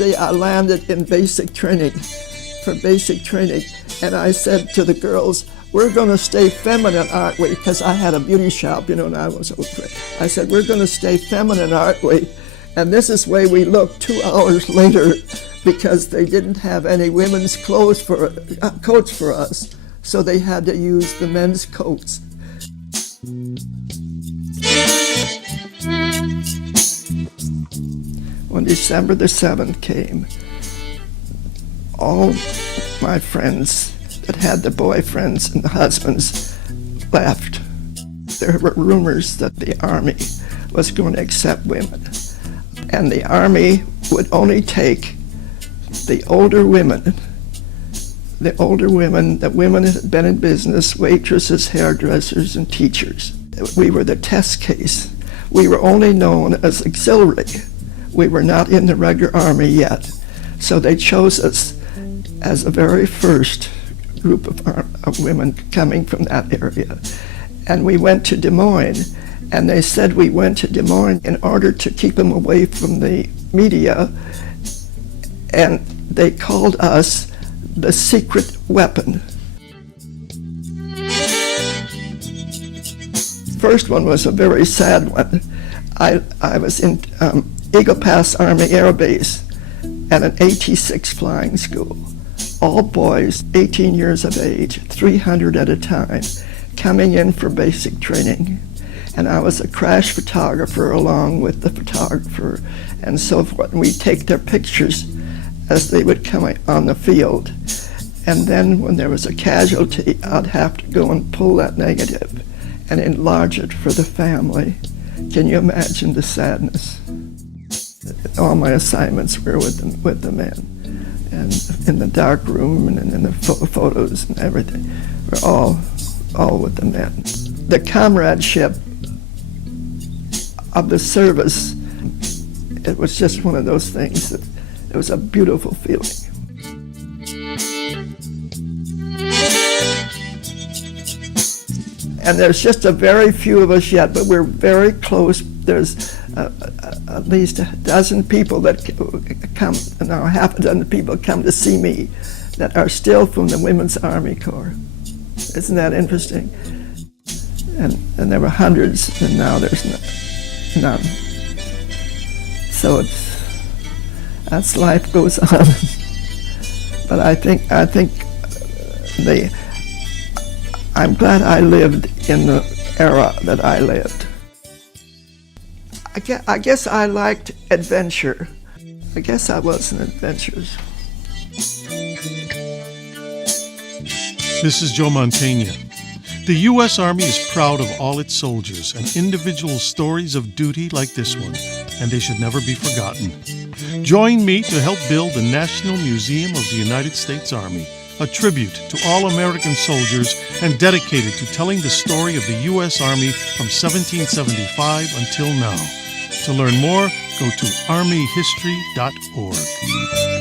day I landed in basic training, for basic training, and I said to the girls, we're going to stay feminine, aren't we? Because I had a beauty shop, you know, and I said, we're going to stay feminine, aren't we? And this is the way we looked 2 hours later, because they didn't have any women's coats for us, so they had to use the men's coats. When December the 7th came, all my friends that had the boyfriends and the husbands left. There were rumors that the Army was going to accept women, and the Army would only take the older women, the women that had been in business, waitresses, hairdressers, and teachers. We were the test case. We were only known as auxiliary. We were not in the regular Army yet. So they chose us as the very first group of women coming from that area. And we went to Des Moines, and they said we went to Des Moines in order to keep them away from the media, and they called us the secret weapon. First one was a very sad one. I was in Eagle Pass Army Air Base at an AT-6 flying school. All boys, 18 years of age, 300 at a time, coming in for basic training. And I was a crash photographer along with the photographer and so forth. And we'd take their pictures as they would come on the field. And then when there was a casualty, I'd have to go and pull that negative and enlarge it for the family. Can you imagine the sadness? All my assignments were with the men, and in the dark room and in the photos and everything, were all with the men. The comradeship of the service, it was just one of those things that it was a beautiful feeling. And there's just a very few of us yet, but we're very close. There's at least a dozen people that come, now half a dozen people come to see me that are still from the Women's Army Corps. Isn't that interesting? And there were hundreds, and now there's none. So that's life goes on. But I think I'm glad I lived in the era that I lived. I guess I liked adventure. I guess I was an adventurer. This is Joe Mantegna. The U.S. Army is proud of all its soldiers and individual stories of duty like this one, and they should never be forgotten. Join me to help build the National Museum of the United States Army, a tribute to all American soldiers and dedicated to telling the story of the U.S. Army from 1775 until now. To learn more, go to armyhistory.org.